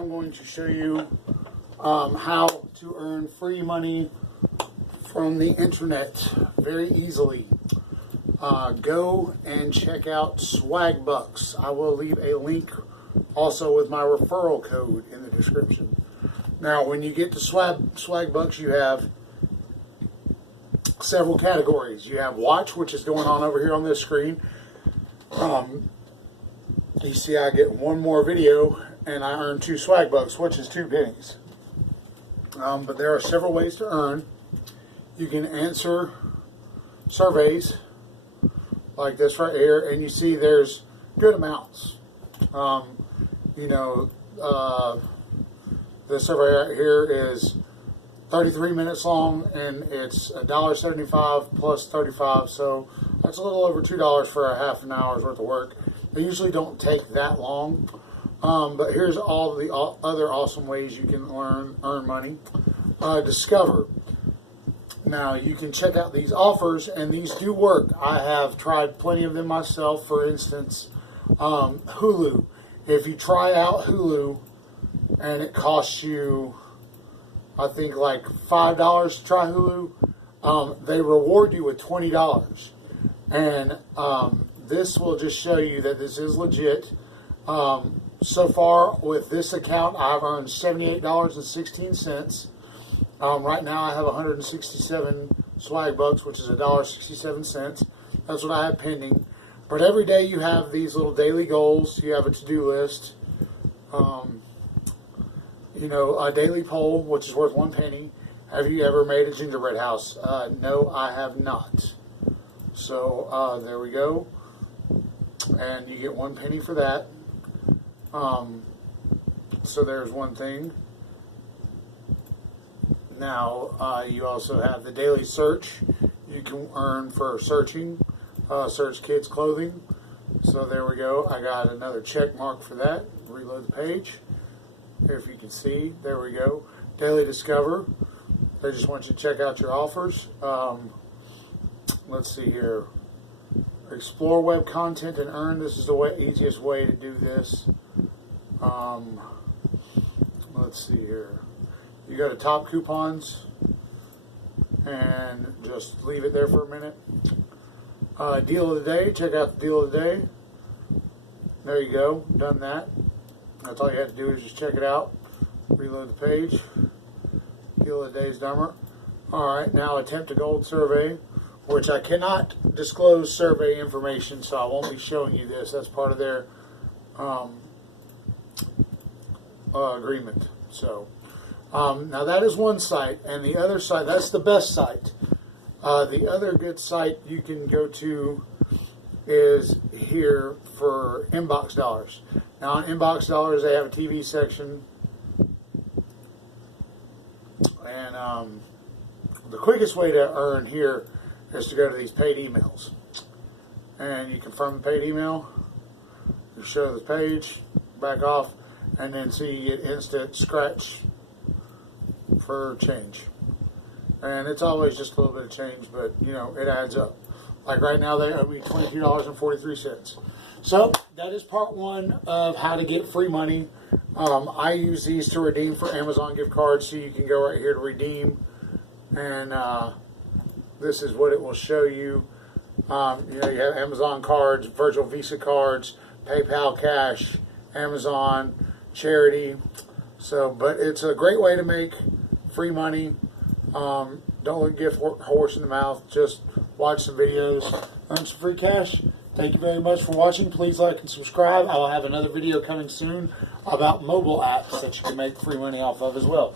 I'm going to show you how to earn free money from the internet very easily. Go and check out Swagbucks. I will leave a link also with my referral code in the description. Now, when you get to Swagbucks, you have several categories. You have watch, which is going on over here on this screen. You see I get one more video and I earn 2 Swagbucks, which is 2 pennies. But there are several ways to earn. You can answer surveys like this right here, and you see there's good amounts. This survey right here is 33 minutes long, and it's $1.75 plus 35, so that's a little over $2 for a half an hour's worth of work. They usually don't take that long, but here's all the other awesome ways you can earn money. Discover. Now, you can check out these offers, and these do work. I have tried plenty of them myself. For instance, Hulu. If you try out Hulu, and it costs you, I think, like $5 to try Hulu, they reward you with $20. And this will just show you that this is legit. So far, with this account, I've earned $78.16. Right now I have 167 Swagbucks, which is $1.67. That's what I have pending. But every day you have these little daily goals. You have a to-do list. A daily poll, which is worth 1 penny. Have you ever made a gingerbread house? No, I have not. So there we go. And you get 1 penny for that. So there's one thing. Now, you also have the daily search. You can earn for searching. Search kids' clothing. So there we go. I got another check mark for that. Reload the page. If you can see, there we go. Daily Discover. They just want you to check out your offers. Let's see here. Explore web content and earn. This is the easiest way to do this. Let's see here. You go to top coupons and just leave it there for a minute. Deal of the day. Check out the deal of the day. There you go. Done that. That's all you have to do is just check it out. Reload the page. Deal of the day's done. Alright, now attempt a gold survey, which I cannot disclose survey information, so I won't be showing you this. That's part of their agreement. So, now that is one site, and the other site, that's the best site. The other good site you can go to is here for Inbox Dollars. Now on Inbox Dollars they have a TV section, and the quickest way to earn here is to go to these paid emails. And you confirm the paid email, you show the page, back off, and then see you get instant scratch for change. And it's always just a little bit of change, but it adds up. Like right now they owe me $22.43. So that is part 1 of how to get free money. I use these to redeem for Amazon gift cards, so you can go right here to redeem, and this is what it will show you. You have Amazon cards, virtual Visa cards, PayPal Cash, Amazon, charity. So, but it's a great way to make free money. Don't let gift horse in the mouth. Just watch some videos, earn some free cash. Thank you very much for watching. Please like and subscribe. I will have another video coming soon about mobile apps that you can make free money off of as well.